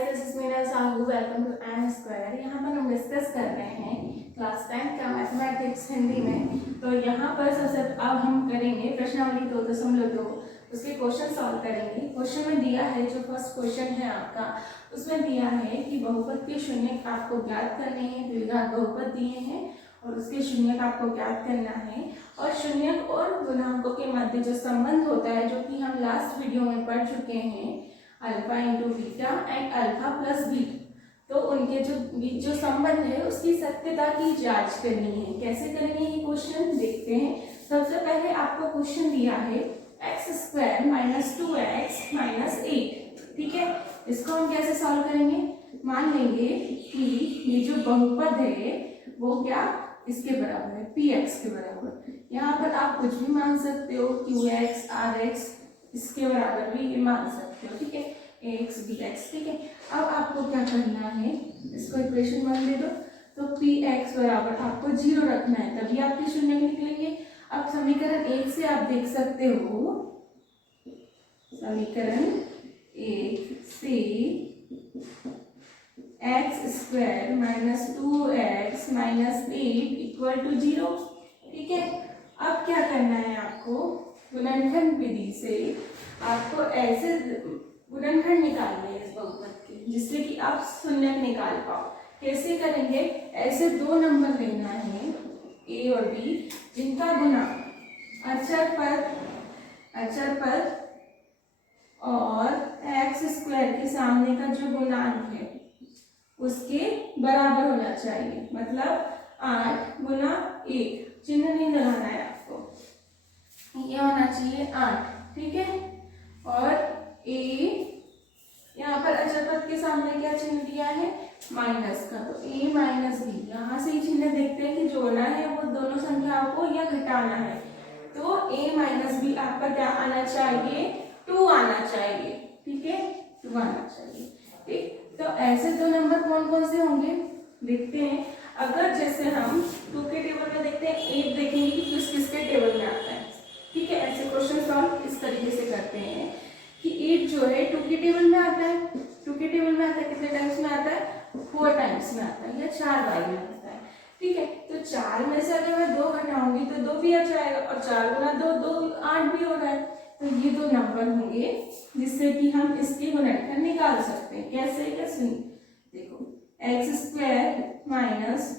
Guys, this is Meena Sahu. Welcome to M square. यहाँ पर हम डिस्कस कर रहे हैं क्लास 10 का मैथमेटिक्स हिंदी में। तो यहाँ पर सबसे अब हम करेंगे प्रश्नावली 2.2, उसके क्वेश्चन सॉल्व करेंगे। क्वेश्चन में दिया है, जो फर्स्ट क्वेश्चन है आपका, उसमें दिया है कि बहुपद के शून्य आपको ज्ञात करने हैं। द्विघात बहुपद दिए हैं और उसके शून्य आपको ज्ञात करना है। और शून्य और गुणांकों के मध्य जो संबंध होता है, जो कि हम लास्ट वीडियो में पढ़ चुके हैं, alpha into beta and alpha plus beta, तो उनके जो संबंध है उसकी सत्यता की जांच करनी है। कैसे करेंगे ये क्वेश्चन देखते हैं। सबसे पहले आपको क्वेश्चन दिया है x square minus 2x minus 8, ठीक है। इसको हम कैसे सॉल्व करेंगे? मान लेंगे कि ये जो बहुपद है वो क्या इसके बराबर है, px के बराबर। यहाँ पर आप कुछ भी मान सकते हो, qx rx इसके बराबर भी ये मान सकते हो, ठीक है, ax bx, ठीक है। अब आपको क्या करना है, इसको इक्वेशन 1 दे दो, तो px बराबर आपको 0 रखना है, तभी आपके शून्य निकलेंगे। अब समीकरण 1 से आप देख सकते हो, समीकरण 1 से x square minus 2x minus 8 equal to 0, ठीक है। अब क्या करना है आपको, गुणनखंड विधि से आपको ऐसे गुणनखंड निकालने हैं इस बहुपद के, जिससे कि आप शून्य निकाल पाओ। कैसे करेंगे? ऐसे दो नंबर लेना है a और b, जिनका गुणा अचर पर और एक्स स्क्वायर के सामने का जो गुणांक है उसके बराबर होना चाहिए। मतलब 8 गुना 1, चिन्ह नहीं लगाना है आपको, ये होना चाहिए 8, ठीक है। और a यहाँ पर अचर पद के सामने क्या चिन्ह दिया है, माइनस का, तो a माइनस बी। यहाँ से ही चिन्ह देखते हैं कि जोड़ना है वो दोनों संख्याओं को या घटाना है। तो a माइनस बी आपका क्या आना चाहिए, 2 आना चाहिए, ठीक है, 2 आना चाहिए, ठीक। तो ऐसे दो नंबर कौन कौन से होंगे देखते हैं। अगर जैसे हम 2 के टेबल में देखते हैं, 8 देखेंगे कि किसके टेबल में आता है, ठीक है। ऐसे क्वेश्चन सॉल्व इस तरीके से करते हैं कि 8 जो है 2 के टेबल में आता है। 2 के टेबल में आता है, कितने टाइम्स में आता है, 4 टाइम्स में आता है, या 4 बार में आता है, ठीक है। तो 4 में से अगर मैं 2 घटाऊंगी तो 2 भी आ जाएगा, और 4 गुना 2 8 भी हो रहा है। तो ये दो नंबर होंगे जिससे कि हम इसके गुणनखंड निकाल सकते हैं। कैसे? कैसे देखो, x square minus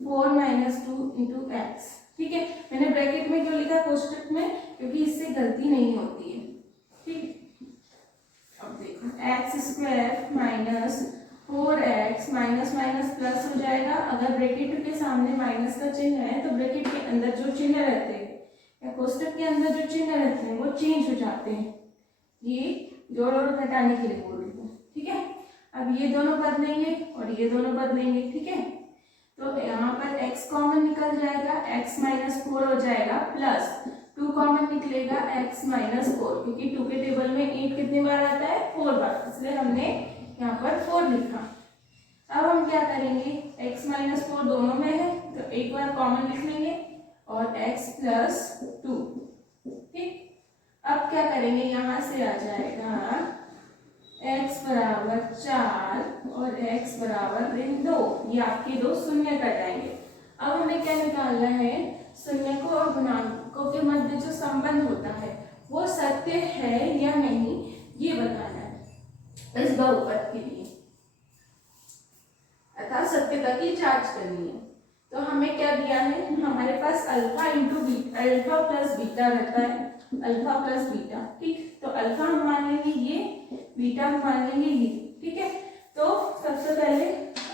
4 minus 2 into x, ठीक है। मैंने ब्रैकेट में क्यों लिखा कोष्टक में, क्योंकि इससे गलती नहीं होती है, ठीक। अब देखो, x square minus 4x minus minus plus हो जाएगा। अगर ब्रैकेट के सामने माइनस का चिन्ह है तो ब्रैकेट के अंदर जो चिन्ह रहते हैं या कोष्टक के अंदर जो चिन्ह रहते हैं वो चेंज हो जाते हैं। ये जोड़ और घटाने के लिए बोल रही हूँ, ठीक है। अब ये दोनों पद लेंगे और ये दोनों पद लेंगे, ठीक है। तो यहाँ पर x कॉमन निकल जाएगा, x माइनस 4 हो जाएगा, प्लस 2 कॉमन निकलेगा, x माइनस 4, क्योंकि 2 के टेबल में 8 कितनी बार आता है, 4 बार, इसलिए हमने यहाँ पर 4 लिखा। अब हम क्या करेंगे, x माइनस 4 दोनों में है तो एक बार कॉमन लिख लेंगे और x प्लस 2, ठीक। अब क्या करेंगे, यहाँ से आ जाएगा x बराबर 4 और x बराबर 2, ये आपके दो शून्य कट जाएंगे। अब हमें क्या निकालना है, शून्य को और गुणांकों के मध्य जो संबंध होता है वो सत्य है या नहीं, ये बताना है इस बहुपद के लिए, अर्थात सत्यता की जांच करनी है। तो हमें क्या दिया है, हमारे पास alpha into beta, alpha plus beta रहता है, अल्फा प्लस बीटा, ठीक। तो अल्फा हम मान लेंगे ये, बीटा हम मान लेंगे ये, ठीक है। तो सबसे पहले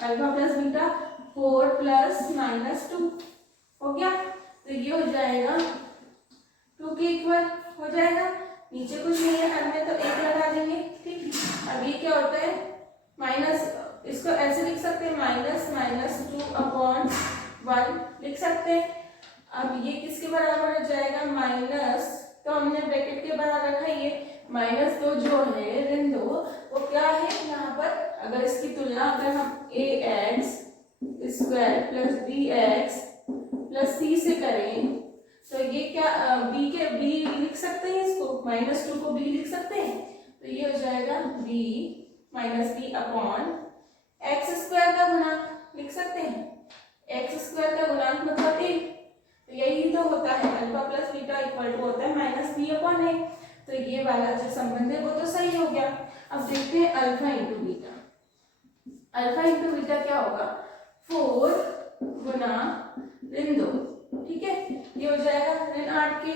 alpha plus beta 4 plus minus 2 हो गया, तो ये हो जाएगा 2 के इक्वल हो जाएगा। नीचे कुछ नहीं है, हर में तो 1 लगा देंगे, ठीक। अब ये क्या होता है, माइनस, इसको ऐसे लिख सकते हैं, माइनस माइनस 2 अपॉन 1 लिख सकते हैं। अब ये किसके बराबर हो जाएगा, माइनस, तो हमने ब्रैकेट के बाहर रखा, ये माइनस 2 जो है ऋण 2, वो क्या है यहाँ पर, अगर इसकी तुलना अगर हम ax square plus bx plus c से करें तो ये क्या b लिख सकते हैं, इसको -2 को b लिख सकते हैं, तो ये हो जाएगा b minus b upon x square का गुणांक लिख सकते हैं। एक्स स्क्वायर का गुणांक मतलब ए, तो यही तो होता है alpha plus beta equal to होता है माइनस बी अपॉन ए। तो ये वाला जो संबंध है वो तो सही हो गया। अब देखते हैं alpha into beta. Alpha into beta क्या होगा, 4 गुना ऋण 2, ठीक है, ये हो जाएगा ऋण 8 के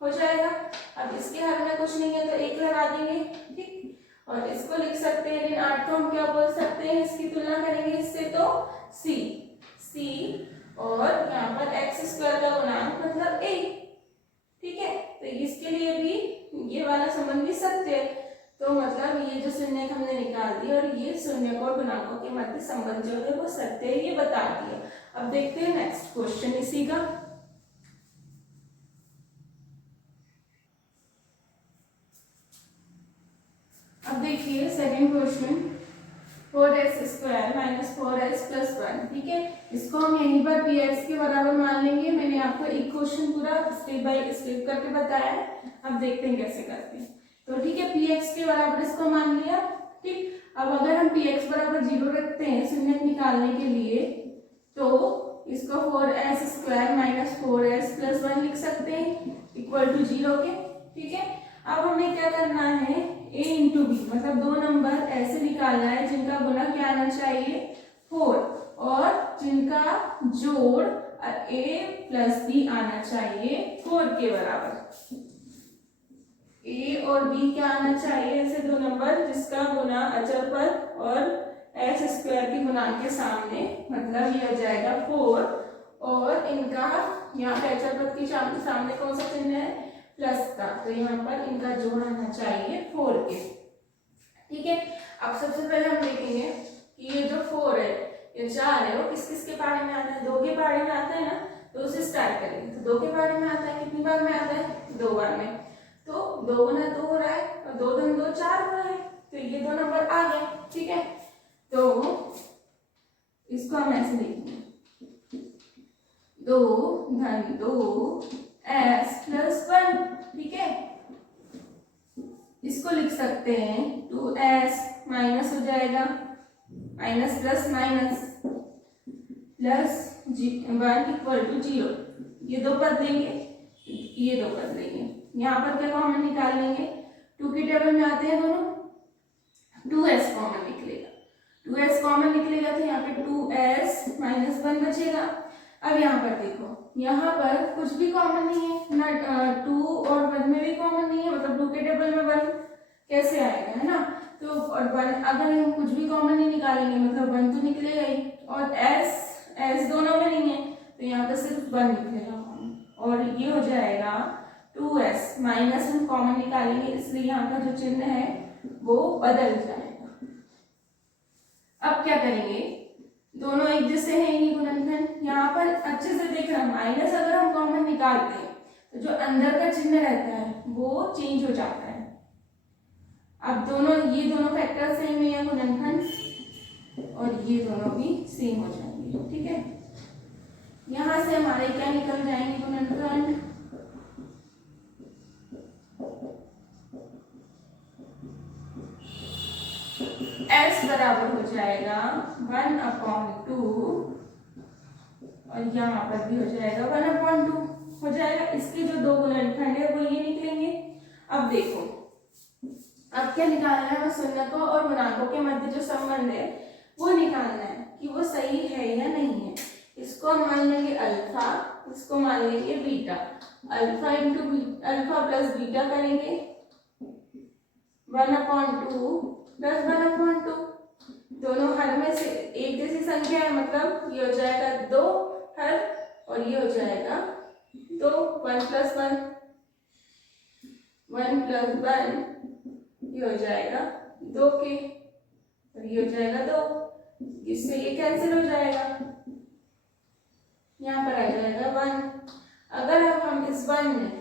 हो जाएगा। अब इसके हर में कुछ नहीं है तो 1 लगा देंगे, ठीक, और इसको लिख सकते हैं ऋण 8 को हम क्या बोल सकते हैं, इसकी तुलना करेंगे इससे तो c, और यहाँ पर एक्स स्क्वायर का गुणांक मतलब a, ठीक है। तो इसके लिए भी ये वाला संबंध भी सत्य है, तो मतलब ये जो शून्य हमने निकाल दिया और ये शून्य और गुणांकों के मध्य संबंध जो है वो सत्य है, ये बता दिया। अब देखते हैं नेक्स्ट क्वेश्चन इसी का। अब देखिए second question, 4x square minus 4x plus 1, ठीक है, इसको हम यहीं पर px के बराबर मान लेंगे। मैंने आपको एक क्वेश्चन पूरा स्टेप बाय स्टेप करके बताया है, अब देखते हैं कैसे करते हैं। तो ठीक है, px के बराबर इसको मान लिया, ठीक। अब अगर हम px बराबर 0 रखते हैं शून्य निकालने के लिए, तो इसको 4s square minus 4s plus 1 लिख सकते हैं इक्वल टू 0 के, ठीक है। अब हमें क्या करना है, a इंटू बी, मतलब दो नंबर ऐसे निकालना है जिनका गुना क्या आना चाहिए 4, और जिनका जोड़ a प्लस b आना चाहिए 4 के बराबर। a और b क्या आना चाहिए, ऐसे दो नंबर जिसका गुना अचर पर और एस स्क्वायर के गुणांक के सामने, मतलब ये हो जाएगा 4, और इनका यहाँ पे अचर पद के सामने कौन सा चिन्ह है, प्लस का, तो यहाँ पर इनका जोड़ आना चाहिए 4 के, ठीक है। अब सबसे पहले हम देखेंगे कि ये जो 4 है, ये 4 है, वो किस किस के पारे में आता है, 2 के पारे में आता है ना, तो उसे स्टार्ट करेंगे। तो 2 के पारे में आता है, कितनी बार में आता है, 2 बार में, तो 2 गुना 2 हो रहा है और 2 धन 2 4 हो रहा है, तो ये दो नंबर आ गए, ठीक है। तो इसको हम ऐसे लिखेंगे, 2 धन 2 s प्लस 1, ठीक है। इसको लिख सकते हैं 2s माइनस हो जाएगा, minus plus minus plus 1 equal to 0, ये दो पद देंगे, ये दो पद देंगे। यहाँ पर क्या कॉमन निकाल लेंगे, 2 के टेबल में आते हैं दोनों, 2s कॉमन निकलेगा, 2s कॉमन निकलेगा, तो यहाँ पे 2s माइनस 1 बचेगा। अब यहाँ पर देखो, यहाँ पर कुछ भी कॉमन नहीं है ना, 2 और 1 में भी कॉमन नहीं है, मतलब 2 के टेबल में 1 कैसे आएगा, है ना। तो और 1 अगर हम कुछ भी कॉमन नहीं निकालेंगे मतलब 1 तो निकलेगा ही, और s दोनों में नहीं है, तो यहाँ पर सिर्फ 1 निकलेगा कॉमन, और ये हो जाएगा 2s माइनस, हम कॉमन निकालेंगे इसलिए यहाँ का जो चिन्ह है वो बदल जाएगा। अब क्या करेंगे, दोनों एक जैसे हैं ये गुणनखंड, यहाँ पर अच्छे से देखना, माइनस अगर हम कॉमन निकालते हैं तो जो अंदर का चिन्ह रहता है वो चेंज हो जाता है। अब दोनों ये दोनों फैक्टर सेम है गुणनखंड, और ये दोनों भी सेम हो जाएंगे, ठीक है। यहाँ से हमारे क्या निकल जाएंगे गुणनखंड, s बराबर हो जाएगा 1/2, और यहाँ पर भी हो जाएगा 1/2 हो जाएगा। इसके जो दो गुणनखंड है वो ये निकलेंगे। अब देखो, अब क्या निकालना है, शून्यकों और गुणांकों के मध्य जो संबंध है वो निकालना है कि वो सही है या नहीं है। इसको हम मान लेंगे अल्फा, इसको मान लेंगे beta, alpha into alpha plus beta करेंगे 1/2 प्लस 1/2, दोनों हर में से एक जैसी संख्या है, मतलब ये हो जाएगा 2 हर, और ये हो जाएगा 2, 1 प्लस 1, 1 प्लस 1, ये हो जाएगा 2 के, और ये हो जाएगा 2, इससे ये कैंसिल हो जाएगा, यहाँ पर आ जाएगा 1। अगर अब हम इस 1 में,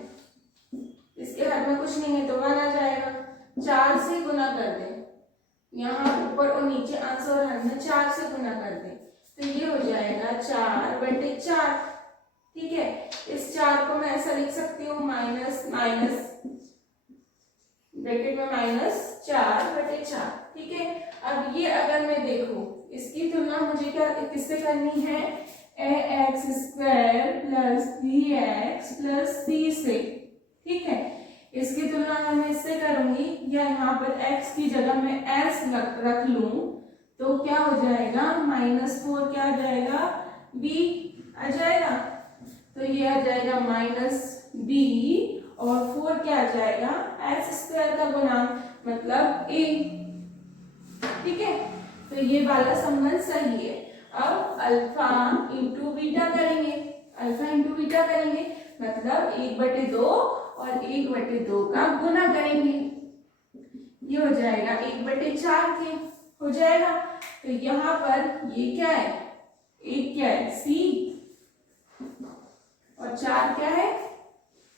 इसके हर में कुछ नहीं है तो 1 आ जाएगा, 4 से गुना कर दें, यहाँ ऊपर और नीचे अंश और हर में 4 से गुना कर दें, तो ये हो जाएगा 4/4, ठीक है। इस 4 को मैं ऐसा लिख सकती हूँ माइनस माइनस ब्रैकेट में -4/4, ठीक है। अब ये अगर मैं देखूं, इसकी तुलना मुझे क्या किससे करनी है, ax square plus bx plus c से, ठीक है। इसकी तुलना अगर मैं इससे करूंगी या यहाँ पर x की जगह मैं s रख लूं तो क्या हो जाएगा, -4 क्या आ जाएगा, b आ जाएगा, तो ये आ जाएगा -b और 4 क्या आ जाएगा, s स्क्वायर का गुणांक मतलब a, ठीक है। तो ये वाला संबंध सही है। अब अल्फा इंटू बीटा करेंगे, अल्फा इंटू बीटा करेंगे मतलब 1/2 और 1/2 का गुना करेंगे, ये हो जाएगा 1/4 के हो जाएगा। तो यहाँ पर ये क्या है, एक क्या है c और 4 क्या है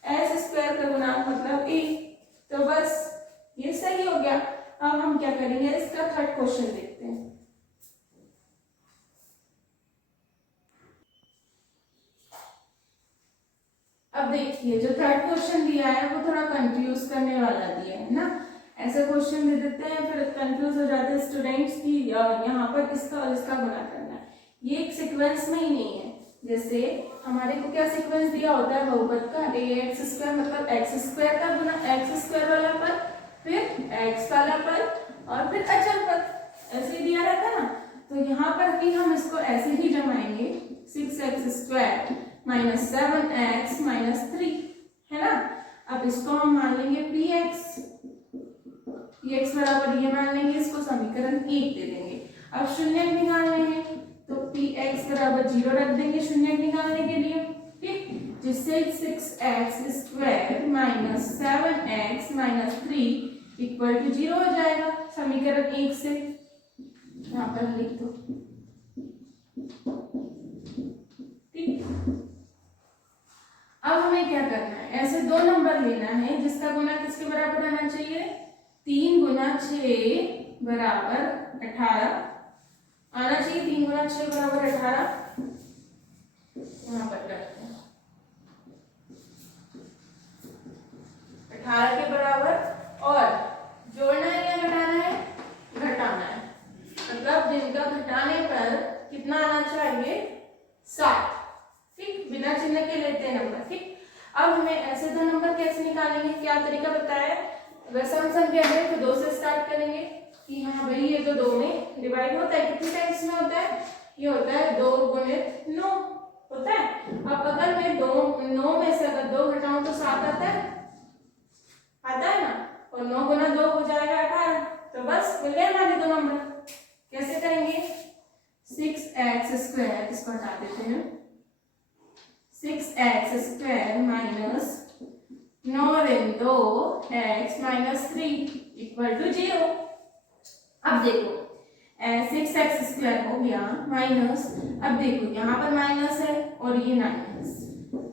s स्क्वायर का गुणांक मतलब a, तो बस ये सही हो गया। अब हम क्या करेंगे, इसका थर्ड क्वेश्चन देखते हैं। अब देखिए जो थर्ड क्वेश्चन दिया है वो थोड़ा कंफ्यूज करने वाला दिया है ना, ऐसे क्वेश्चन दे देते हैं फिर कंफ्यूज हो जाते हैं स्टूडेंट्स की यहाँ पर किसका और इसका गुना करना है, ये एक सीक्वेंस में ही नहीं है। जैसे हमारे को क्या सीक्वेंस दिया होता है बहुपद का, ax स्क्वायर मतलब x स्क्वायर का गुना x स्क्वायर वाला पद, फिर x वाला पद और फिर अचल पद, ऐसे दिया रहता है ना। तो यहाँ पर भी हम इसको ऐसे ही जमाएंगे, 6x square minus 7x minus 3 है ना। अब इसको हम मान लेंगे px बराबर ये मान लेंगे, इसको समीकरण 1 दे देंगे। अब शून्य निकालने हैं तो px बराबर 0 रख देंगे शून्य निकालने के लिए, ठीक, जिससे 6x square minus 7x minus 3 equal to 0 हो जाएगा समीकरण 1 से, यहाँ पर लिख दो, ठीक। अब हमें क्या करना है, ऐसे दो नंबर लेना है जिसका गुना किसके बराबर आना चाहिए, 3 गुना 6 बराबर 18 आना चाहिए, 3 गुना 6 बराबर 18, यहाँ पर करते हैं 18 के बराबर, और जोड़ना है या घटाना है, घटाना है, मतलब जिनका घटाने पर कितना आना चाहिए, 7, ठीक, बिना चिन्ह के लेते हैं नंबर, ठीक। अब हमें ऐसे दो नंबर कैसे निकालेंगे, क्या तरीका बताया, अगर सम संख्या है तो 2 से स्टार्ट करेंगे कि हाँ भाई ये तो 2 में डिवाइड होता है, कितनी टाइम्स में होता है, ये होता है 2 गुणित 9 होता है। अब अगर मैं 9 में से अगर 2 घटाऊं तो 7 आता है ना, और 9 गुना 2 हो जाएगा 18, तो बस मिल गए हमारे दो नंबर। कैसे करेंगे, 6x स्क्वायर, इसको हटा देते हैं, 6x square minus 9 x minus 3 equal to 0। अब देखो 6x स्क्वायर हो गया माइनस, अब देखो यहाँ पर माइनस है और ये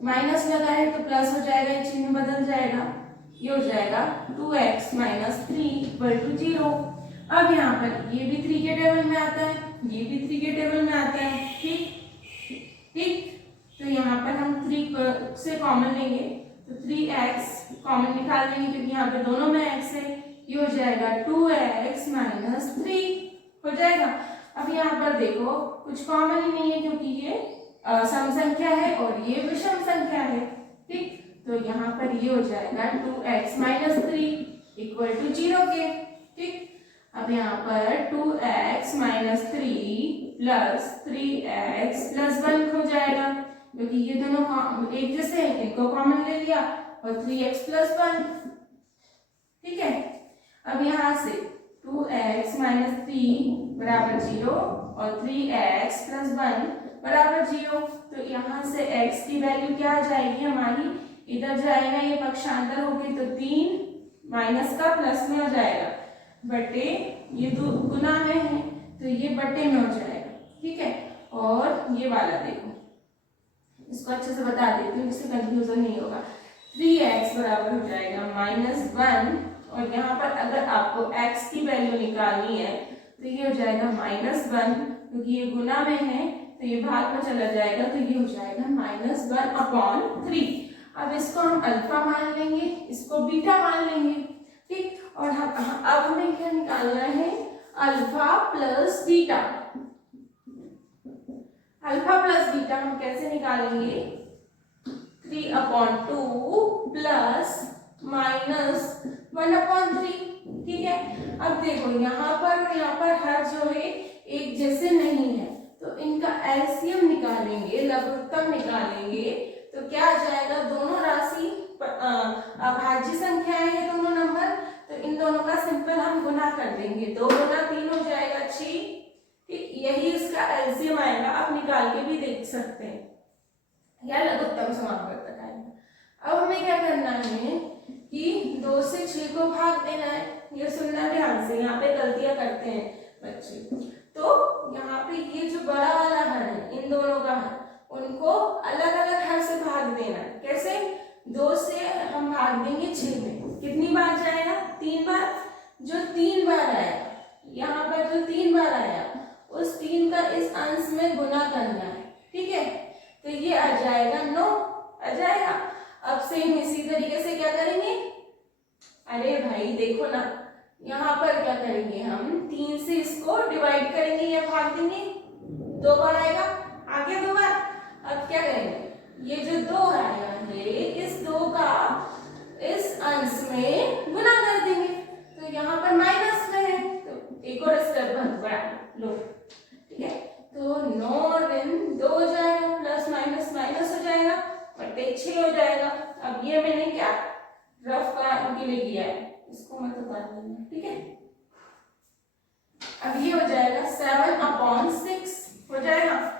माइनस लगा है तो प्लस हो जाएगा, ये चिन्ह बदल जाएगा, ये हो जाएगा 2x माइनस 3 इक्वल टू 0। अब यहाँ पर ये भी 3 के टेबल में आता है, ये भी 3 के टेबल में आता है, ठीक। तो यहाँ पर हम 3 से कॉमन लेंगे तो 3x कॉमन निकाल लेंगे क्योंकि यहाँ पे दोनों में x है, ये हो जाएगा 2x माइनस 3 हो जाएगा। अब यहाँ पर देखो कुछ कॉमन ही नहीं है क्योंकि ये सम संख्या है और ये विषम संख्या है, ठीक। तो यहाँ पर ये हो जाएगा 2x माइनस 3 इक्वल टू 0 के, ठीक। अब यहाँ पर 2x minus 3 plus 3x plus 1 हो जाएगा क्योंकि ये दोनों एक जैसे हैं, इनको कॉमन ले लिया और 3x प्लस 1, ठीक है। अब यहाँ से 2x माइनस 3 बराबर 0 और 3x प्लस 1 बराबर 0, तो यहाँ से x की वैल्यू क्या आ जाएगी हमारी, इधर जाएगा ये पक्षांतर होगी तो 3 माइनस का प्लस में हो जाएगा, बटे ये दो गुना में है तो ये बटे में हो जाएगा, ठीक है। और ये वाला देखो, इसको अच्छे से बता देती हूँ जिससे कंफ्यूजन नहीं होगा, 3x बराबर हो जाएगा -1, और यहाँ पर अगर आपको x की वैल्यू निकालनी है तो ये हो जाएगा -1, क्योंकि ये गुना में है तो ये भाग में चला जाएगा तो ये हो जाएगा -1/3। अब इसको हम अल्फा मान लेंगे, इसको बीटा मान लेंगे, ठीक। और अब हमें क्या निकालना है, alpha plus beta. Alpha plus beta हम कैसे निकालेंगे? 3/2 प्लस -1/3। ठीक है, अब देखो यहाँ पर और यहाँ पर हर जो है एक जैसे नहीं है, तो इनका एलसीएम निकालेंगे, लघुत्तम निकालेंगे, तो क्या आ जाएगा? दोनों राशि अभाज्य संख्याएं हैं दोनों नंबर, तो इन दोनों का सिंपल हम गुना कर देंगे। 2 गुना 3 हो जाएगा 6। ठीक, यही इसका एलसीएम आएगा। आप निकाल के भी देख सकते हैं, या लघुत्तम समापवर्तक आएगा। अब हमें क्या करना है कि 2 से 6 को भाग देना है। ये सुनना ध्यान से, यहाँ पे गलतियां करते हैं बच्चे। तो यहाँ पे ये जो बड़ा वाला हर है, इन दोनों का हर, उनको अलग अलग हर से भाग देना है। कैसे? 2 से हम भाग देंगे 6 में, कितनी बार जाएगा? 3 बार। जो 3 बार आया, यहाँ पर जो 3 बार आया, उस 3 का इस अंश में गुना करना है। ठीक है, तो ये आ जाएगा 9 आ जाएगा। अब सेम इसी तरीके से क्या करेंगे? अरे भाई देखो ना, यहाँ पर क्या करेंगे? हम 3 से इसको डिवाइड करेंगे या भाग देंगे। 2 बार आएगा, आ गया 2 बार। अब क्या करेंगे? ये जो 2 आया है, इस 2 का इस अंश में गुना कर देंगे। तो यहाँ पर माइनस में है, तो एक और स्टेप बढ़ा लो। ठीक है, तो 9 ऋण 2 हो जाएगा, प्लस माइनस माइनस हो जाएगा, बटे 6 हो जाएगा। अब ये मैंने क्या रफ काम के लिए किया है, इसको मत उतार देना। ठीक है, अब ये हो जाएगा 7/6 हो जाएगा।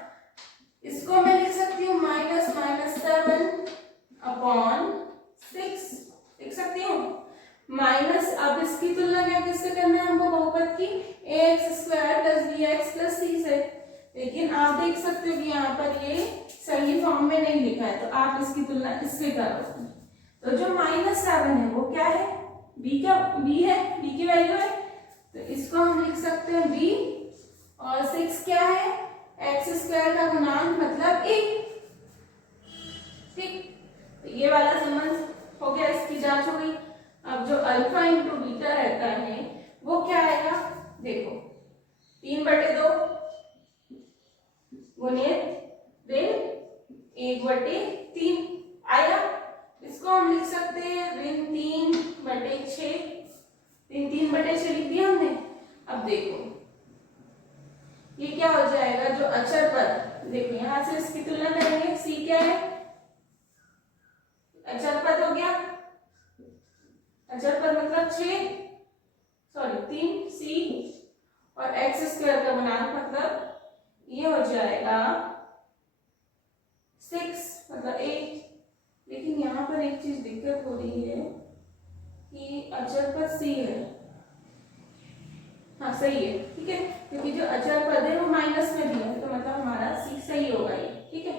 इसको मैं लिख सकती हूँ -7/6 लिख सकती हूँ। माइनस, अब इसकी तुलना क्या किससे करना है हमको? बहुपद की ax² + bx + c से। लेकिन आप देख सकते हो कि यहाँ पर ये सही फॉर्म में नहीं लिखा है, तो आप इसकी तुलना इससे करो। तो जो -7 है वो क्या है? b है, b की वैल्यू है, तो इसको हम लिख सकते हैं b। और 6 क्या है? x² का गुणांक मतलब 1। ठीक, तो ये वाला संबंध हो गया, इसकी जांच हो गई। अब जो अल्फा इंटू बीटा रहता है वो क्या आएगा? देखो 3/2 गुणे ऋण 1/3 आया। इसको हम लिख सकते हैं ऋण 3/6। ऋण 3/6 लिख दिया हमने। अब देखो ये क्या हो जाएगा? जो अचर पद, देखो यहां से इसकी तुलना करेंगे। c क्या है? अचर पद हो गया, अचर पद मतलब 3 c, और x² का गुणांक मतलब ये हो जाएगा 6 मतलब 8। लेकिन यहाँ पर एक चीज दिक्कत हो रही है कि अचर पद c है। हाँ सही है, ठीक है, क्योंकि जो अचर पद है वो माइनस में भी है, तो मतलब हमारा c सही होगा ये। ठीक है,